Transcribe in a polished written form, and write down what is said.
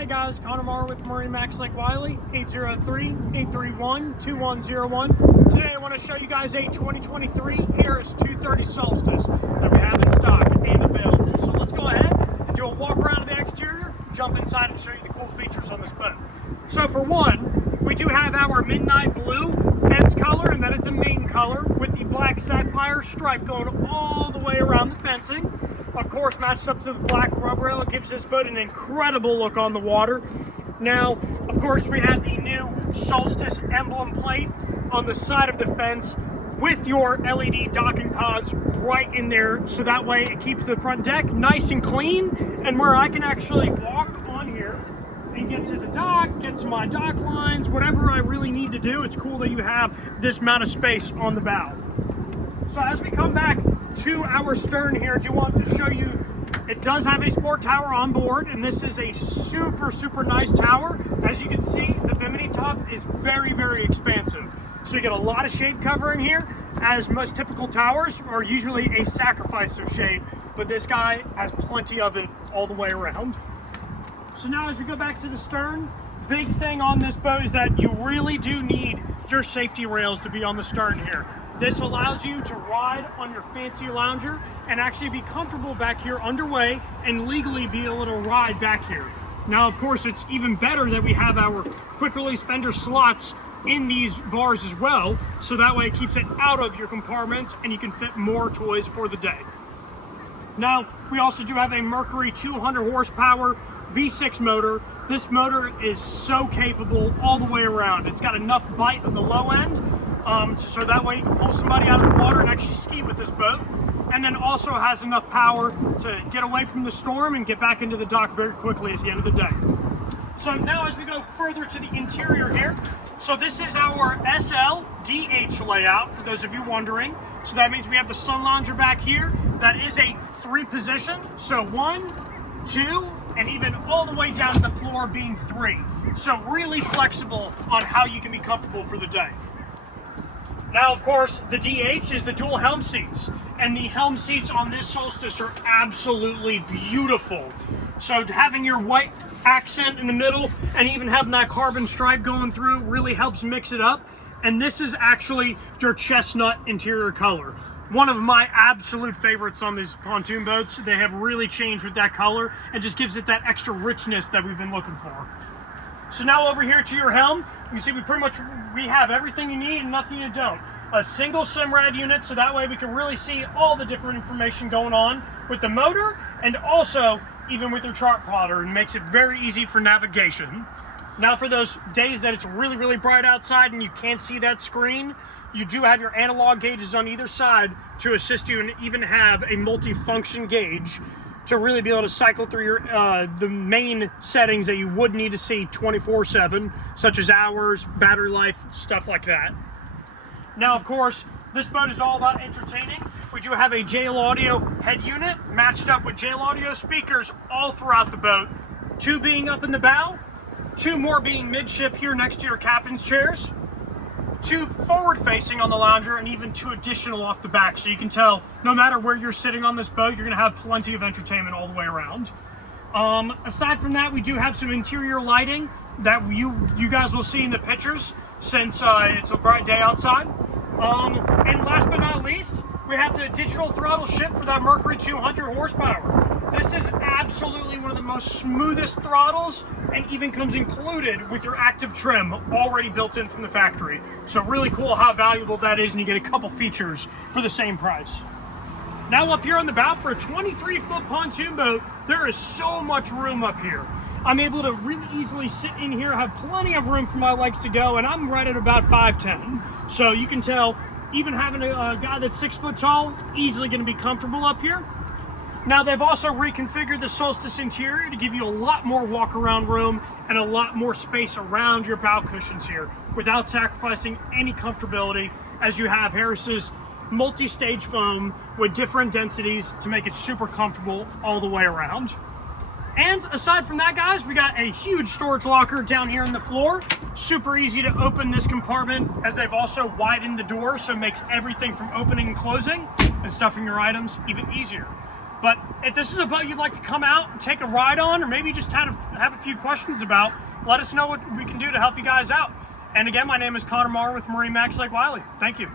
Hey guys, Connor with MarineMax Lake Wylie, 803-831-2101. Today I want to show you guys a 2023 Harris 230 Solstice that we have in stock and available. So let's go ahead and do a walk around of the exterior, jump inside and show you the cool features on this boat. So for one, we do have our midnight blue fence color, and that is the main color, with the black sapphire stripe going all the way around the fencing. Of course, matched up to the black rubber rail, it gives this boat an incredible look on the water. Now, of course, we have the new Solstice emblem plate on the side of the fence with your LED docking pods right in there, so that way it keeps the front deck nice and clean, and where I can actually walk on here and get to the dock, get to my dock lines, whatever I really need to do. It's cool that you have this amount of space on the bow. So as we come back to our stern here, I do want to show you, it does have a sport tower on board, and this is a super nice tower. As you can see, the bimini top is very expansive. So you get a lot of shade cover in here, as most typical towers are usually a sacrifice of shade, but this guy has plenty of it all the way around. So now as we go back to the stern, big thing on this boat is that you really do need your safety rails to be on the stern here. This allows you to ride on your fancy lounger and actually be comfortable back here underway and legally be able to ride back here. Now, of course, it's even better that we have our quick release fender slots in these bars as well, so that way it keeps it out of your compartments and you can fit more toys for the day. Now, we also do have a Mercury 200 horsepower V6 motor. This motor is so capable all the way around. It's got enough bite on the low end, so that way you can pull somebody out of the water and actually ski with this boat, and then also has enough power to get away from the storm and get back into the dock very quickly at the end of the day. So now as we go further to the interior here, so this is our SL-DH layout, for those of you wondering. So that means we have the sun lounger back here. That is a 3 position, so 1, 2, and even all the way down to the floor being 3. So really flexible on how you can be comfortable for the day. Now, of course, the DH is the dual Helm seats, and the Helm seats on this Solstice are absolutely beautiful. So having your white accent in the middle and even having that carbon stripe going through really helps mix it up. And this is actually your chestnut interior color. One of my absolute favorites on these pontoon boats. They have really changed with that color and just gives it that extra richness that we've been looking for. So now over here to your helm, you see we have everything you need and nothing you don't. A single SIMRAD unit, so that way we can really see all the different information going on with the motor, and also even with your chart plotter, and makes it very easy for navigation. Now for those days that it's really bright outside and you can't see that screen, you do have your analog gauges on either side to assist you, and even have a multi-function gauge to really be able to cycle through your the main settings that you would need to see 24/7, such as hours, battery life, stuff like that. Now, of course, this boat is all about entertaining. We do have a JL Audio head unit matched up with JL Audio speakers all throughout the boat. 2 being up in the bow, 2 more being midship here next to your captain's chairs, 2 forward facing on the lounger, and even 2 additional off the back, so you can tell no matter where you're sitting on this boat, you're going to have plenty of entertainment all the way around. Aside from that, we do have some interior lighting that you guys will see in the pictures, since it's a bright day outside. And last but not least, we have the digital throttle shift for that Mercury 200 horsepower. This is absolutely one of the most smoothest throttles, and even comes included with your active trim already built in from the factory. So really cool how valuable that is, and you get a couple features for the same price. Now up here on the bow, for a 23-foot pontoon boat, there is so much room up here. I'm able to really easily sit in here, have plenty of room for my legs to go, and I'm right at about 5'10". So you can tell, even having a guy that's 6 foot tall is easily going to be comfortable up here. Now, they've also reconfigured the Solstice interior to give you a lot more walk-around room and a lot more space around your bow cushions here, without sacrificing any comfortability, as you have Harris's multi-stage foam with different densities to make it super comfortable all the way around. And aside from that, guys, we got a huge storage locker down here in the floor. Super easy to open this compartment, as they've also widened the door, so it makes everything from opening and closing and stuffing your items even easier. But if this is a boat you'd like to come out and take a ride on, or maybe just kind of have a few questions about, let us know what we can do to help you guys out. And again, my name is Connor Marr with MarineMax Lake Wylie. Thank you.